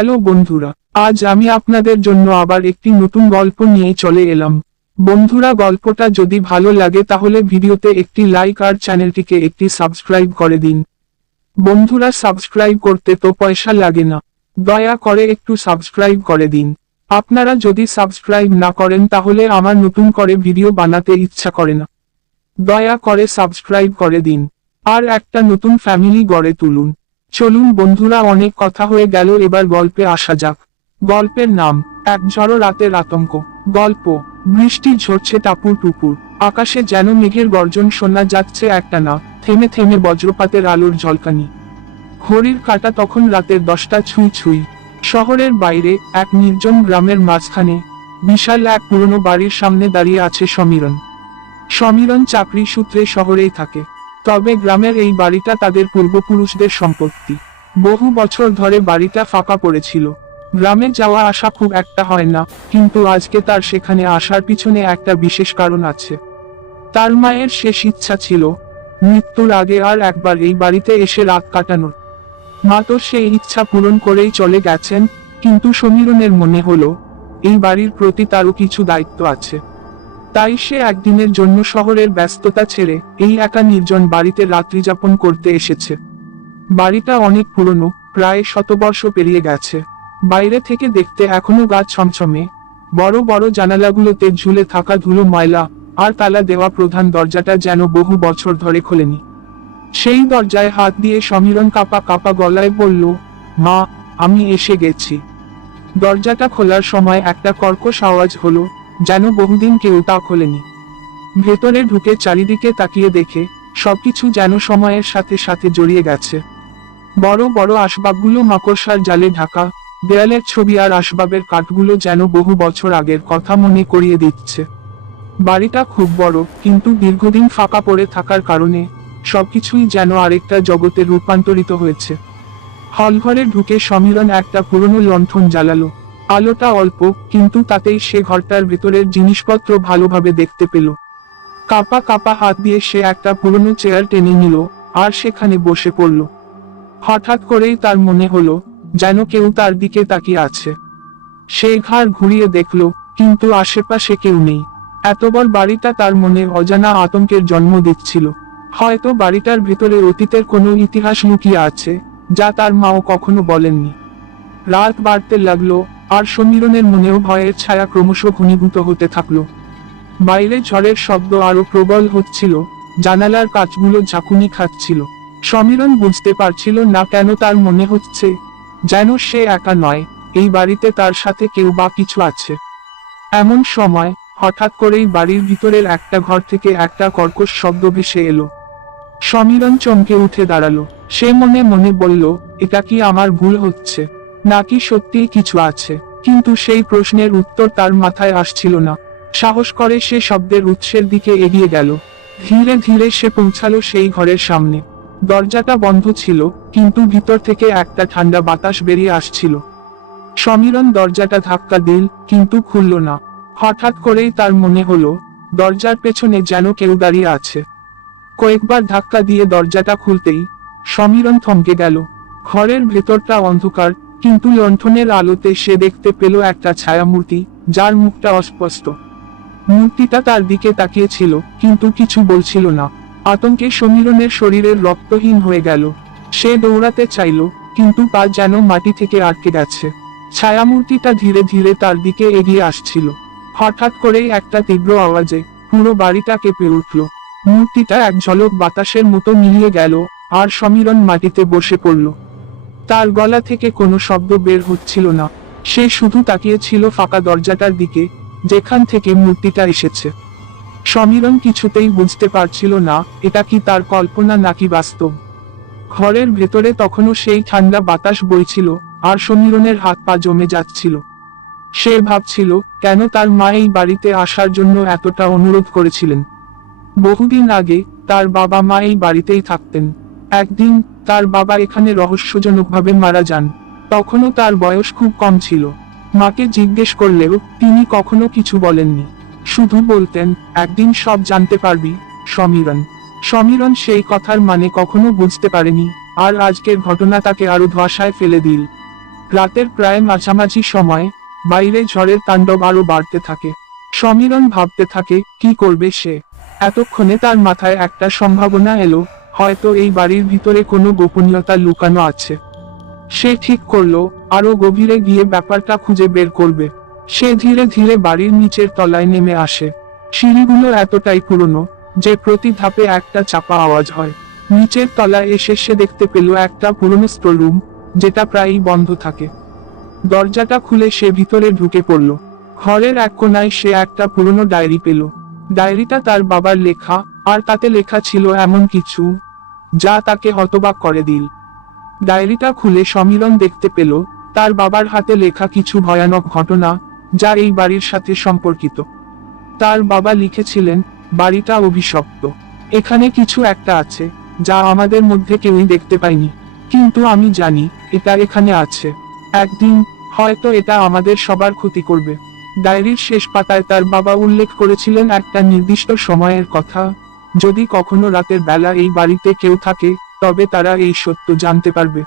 Hello বন্ধুরা, আজ আমি আপনাদের জন্য আবার একটি নতুন গল্প নিয়ে চলে এলাম। বন্ধুরা, গল্পটা যদি ভালো লাগে তাহলে ভিডিওতে একটি লাইক আর চ্যানেলটিকে একটি সাবস্ক্রাইব করে দিন। বন্ধুরা, সাবস্ক্রাইব করতে তো পয়সা লাগে না, দয়া করে একটু সাবস্ক্রাইব করে দিন। আপনারা যদি সাবস্ক্রাইব না করেন তাহলে আমার নতুন করে ভিডিও বানাতে ইচ্ছা করে না। দয়া করে সাবস্ক্রাইব করে দিন আর একটা নতুন ফ্যামিলি গড়ে তুলুন। চলুন বন্ধুরা, অনেক কথা হয়ে গেল, এবার গল্পে আসা যাক। গল্পের নাম এক ঝড়ো রাতের আতঙ্ক। গল্প। বৃষ্টি ঝরছে টাপুর টুপুর, আকাশে যেন মেঘের গর্জন শোনা যাচ্ছে একটানা, থেমে থেমে বজ্রপাতের আলোর ঝলকানি। ঘড়ির কাঁটা তখন রাতের 10টা ছুঁই ছুঁই। শহরের বাইরে এক নির্জন গ্রামের মাঝখানে বিশাল এক পুরনো বাড়ির সামনে দাঁড়িয়ে আছে সমীরণ। সমীরণ চাকরি সূত্রে শহরেই থাকে, তবে গ্রামের এই বাড়িটা তাদের পূর্বপুরুষদের সম্পত্তি। বহু বছর ধরে বাড়িটা ফাঁকা পড়েছিল। গ্রামে যাওয়া আসা খুব একটা হয় না, কিন্তু আজকে তার সেখানে আসার পিছনে একটা বিশেষ কারণ আছে। তার মায়ের শেষ ইচ্ছা ছিল মৃত্যুর আগে আর একবার এই বাড়িতে এসে রাত কাটানোর। মা তো সেই ইচ্ছা পূরণ করেই চলে গেছেন, কিন্তু সমীরণের মনে হলো এই বাড়ির প্রতি তারও কিছু দায়িত্ব আছে। তাই সে একদিনের জন্য শহরের ব্যস্ততা ছেড়ে এই একা নির্জন বাড়িতে রাত্রি যাপন করতে এসেছে। বাড়িটা অনেক পুরনো, প্রায় শতবর্ষ পেরিয়ে গেছে। বাইরে থেকে দেখতে এখনো গাছ ছমছমে, বড় বড় জানালাগুলোতে ঝুলে থাকা ধুলো ময়লা, আর তালা দেওয়া প্রধান দরজাটা যেন বহু বছর ধরে খোলেনি। সেই দরজায় হাত দিয়ে সমীরণ কাঁপা কাঁপা গলায় বলল, মা, আমি এসে গেছি। দরজাটা খোলার সময় একটা কর্কশ আওয়াজ হলো, যেন বহুদিন কেউ তা খোলেনি। ভেতরে ঢুকে চারিদিকে তাকিয়ে দেখে সবকিছু যেন সময়ের সাথে সাথে জড়িয়ে গেছে। বড় বড় আসবাবগুলো মাকড়সার জালে ঢাকা, দেয়ালের ছবি আর আসবাবের কাঠগুলো যেন বহু বছর আগের কথা মনে করিয়ে দিচ্ছে। বাড়িটা খুব বড়, কিন্তু দীর্ঘদিন ফাঁকা পড়ে থাকার কারণে সবকিছুই যেন আরেকটা জগতে রূপান্তরিত হয়েছে। হলঘরে ঢুকে সমীরণ একটা পুরনো লণ্ঠন জ্বালালো। আলোটা অল্প, কিন্তু তাতেই সে ঘরটার ভেতরের জিনিসপত্র ভালোভাবে দেখতে পেল। কাঁপা কাঁপা হাত দিয়ে সে একটা পুরনো চেয়ার টেনে নিল আর সেখানে বসে পড়ল। হঠাৎ করেই তার মনে হলো যেন কেউ তার দিকে তাকিয়ে আছে। সে ঘাড় ঘুরিয়ে দেখল, কিন্তু আশেপাশে কেউ নেই। এত বড় বাড়িটা তার মনে অজানা আতঙ্কের জন্ম দিচ্ছিল। হয়তো বাড়িটার ভেতরে অতীতের কোনো ইতিহাস লুকিয়ে আছে, যা তার মাও কখনো বলেননি। রাত বাড়তে লাগলো, আর সমীরণের মনেও ভয়ের ছায়া ক্রমশ ঘনীভূত হতে থাকলো। বাইরে ঝড়ের শব্দ আরো প্রবল হচ্ছিল, জানালার কাঁচগুলো ঝাঁকুনি খাচ্ছিল। সমীরণ বুঝতে পারছিল না কেন তার মনে হচ্ছে যেন সে একা নয়, এই বাড়িতে তার সাথে কেউ বা কিছু আছে। এমন সময় হঠাৎ করেই বাড়ির ভিতরের একটা ঘর থেকে একটা কর্কশ শব্দ ভেসে এলো। সমীরণ চমকে উঠে দাঁড়ালো। সে মনে মনে বলল, এটা কি আমার ভুল হচ্ছে, নাকি সত্যিই কিছু আছে? কিন্তু সেই প্রশ্নের উত্তর তার মাথায় আসছিল না। সাহস করে সে শব্দের উৎসের দিকে এগিয়ে গেল। ধীরে ধীরে সে পৌঁছালো সেই ঘরের সামনে। দরজাটা বন্ধ ছিল, কিন্তু ভিতর থেকে একটা ঠান্ডা বাতাস বেরিয়ে আসছিল। সমীরণ দরজাটা ধাক্কা দিল, কিন্তু খুলল না। হঠাৎ করেই তার মনে হলো দরজার পেছনে যেন কেউ দাঁড়িয়ে আছে। কয়েকবার ধাক্কা দিয়ে দরজাটা খুলতেই সমীরণ থমকে গেল। ঘরের ভেতরটা অন্ধকার, কিন্তু লণ্ঠনের আলোতে সে দেখতে পেল একটা ছায়ামূর্তি, যার মুখটা অস্পষ্ট। মূর্তিটা তার দিকে তাকিয়েছিল, কিন্তু কিছু বলছিল না। আতঙ্কে সমীরণের শরীরের রক্তহীন হয়ে গেল। সে দৌড়াতে চাইল, কিন্তু পা যেন মাটি থেকে আটকে গেছে। ছায়ামূর্তিটা ধীরে ধীরে তার দিকে এগিয়ে আসছিল। হঠাৎ করেই একটা তীব্র আওয়াজে পুরো বাড়িটা কেঁপে উঠল। মূর্তিটা এক ঝলক বাতাসের মতো মিলিয়ে গেল, আর সমীরণ মাটিতে বসে পড়ল। তার গলা থেকে কোনো শব্দ বের হচ্ছিল না। সে শুধু তাকিয়েছিল ফাঁকা দরজাটার দিকে, যেখান থেকে মূর্তিটা এসেছে। সমীরণ কিছুতেই বুঝতে পারছিল না এটা কি তার কল্পনা নাকি বাস্তব। ঘরের ভেতরে তখনও সেই ঠান্ডা বাতাস বইছিল, আর সমীরণের হাত পা জমে যাচ্ছিল। সে ভাবছিল কেন তার মা এই বাড়িতে আসার জন্য এতটা অনুরোধ করেছিলেন। বহুদিন আগে তার বাবা মা এই বাড়িতেই থাকতেন। একদিন তার বাবা এখানে রহস্যজনকভাবে মারা যান। তখনও তার বয়স খুব কম ছিল। মাকে জিজ্ঞেস করলেও তিনি কখনো কিছু বলেননি। শুধু বলতেন, একদিন সব জানতে পারবি সমীরণ। সমীরণ সেই কথার মানে কখনো বুঝতে পারেনি, আর আজকের ঘটনা তাকে আরো ধোঁয়াশায় ফেলে দিল। রাতের প্রায় মাঝামাঝি সময় বাইরে ঝড়ের তাণ্ডব আরো বাড়তে থাকে। সমীরণ ভাবতে থাকে কি করবে সে। এতক্ষণে তার মাথায় একটা সম্ভাবনা এলো, হয়তো এই বাড়ির ভিতরে কোনো গোপনীয়তা লুকানো আছে। সে ঠিক করলো আরো গভীরে গিয়ে ব্যাপারটা খুঁজে বের করবে। সে ধীরে ধীরে বাড়ির নিচের তলায় নেমে আসে। সিঁড়িগুলো এতটাই পুরনো যে প্রতি ধাপে একটা চাপা আওয়াজ হয়। নিচের তলায় এসে সে দেখতে পেল একটা পুরনো স্টোর রুম, যেটা প্রায়ই বন্ধ থাকে। দরজাটা খুলে সে ভিতরে ঢুকে পড়ল। ঘরের এক কোনায় সে একটা পুরনো ডায়েরি পেল। ডায়েরিটা তার বাবার লেখা, আর তাতে লেখা ছিল এমন কিছু যা তাকে হতবাক করে দিল। ডায়েরিটা খুলে সমীরণ দেখতে পেল তার বাবার হাতে লেখা কিছু ভয়ানক ঘটনা, যা এই বাড়ির সাথে সম্পর্কিত। তার বাবা লিখেছিলেন, বাড়িটা অভিশপ্ত। এখানে কিছু একটা আছে যা আমাদের মধ্যে কেউই দেখতে পায়নি, কিন্তু আমি জানি এটা এখানে আছে। একদিন হয়তো এটা আমাদের সবার ক্ষতি করবে। ডায়েরির শেষ পাতায় তার বাবা উল্লেখ করেছিলেন একটা নির্দিষ্ট সময়ের কথা, যদি কখনো রাতের বেলা এই বাড়িতে কেউ থাকে তবে তারা এই সত্য জানতে পারবে।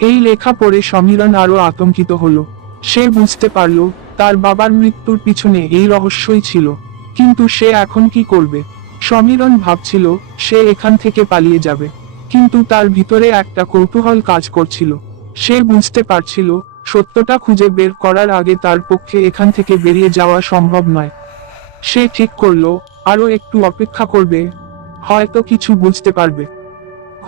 এই লেখা পড়ে সমীরণ আরো আতঙ্কিত হলো। সে বুঝতে পারল তার বাবার মৃত্যুর পিছনে এই রহস্যই ছিল, কিন্তু সে এখন কি করবে। সমীরণ ভাবছিল সে এখান থেকে পালিয়ে যাবে, কিন্তু তার ভিতরে একটা কৌতূহল কাজ করছিল। সে বুঝতে পারছিল সত্যটা খুঁজে বের করার আগে তার পক্ষে এখান থেকে বেরিয়ে যাওয়া সম্ভব নয়। সে ঠিক করলো আরো একটু অপেক্ষা করবে, হয়তো কিছু বুঝতে পারবে।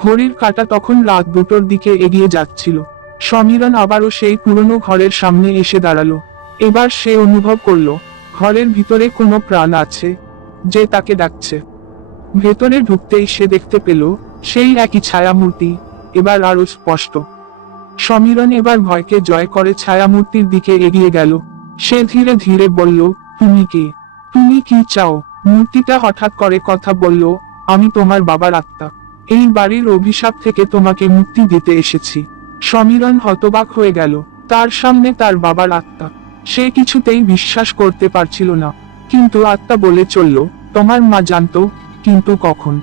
ঘড়ির কাঁটা তখন রাত 2টোর দিকে এগিয়ে যাচ্ছিল। সমীরণ আবারও সেই পুরনো ঘরের সামনে এসে দাঁড়ালো। এবার সে অনুভব করলো ঘরের ভিতরে কোনো প্রাণ আছে, যে তাকে ডাকছে। ভেতরে ঢুকতেই সে দেখতে পেল সেই একই ছায়ামূর্তি, এবার আরো স্পষ্ট। সমীরণ এবার ভয়কে জয় করে ছায়ামূর্তির দিকে এগিয়ে গেল। সে ধীরে ধীরে বলল, তুমি কে? তুমি কি চাও? মূর্তিটা হঠাৎ করে কথা বলল, আমি তোমার বাবার আত্মা। এই বাড়ির অভিশাপ থেকে তোমাকে মুক্তি দিতে এসেছি। সমীরণ হতবাক হয়ে গেল। তার সামনে তার বাবার আত্মা। সে কিছুতেই বিশ্বাস করতে পারছিল না। কিন্তু আত্মা বলে চলল, তোমার মা জানতো, কিন্তু কখন?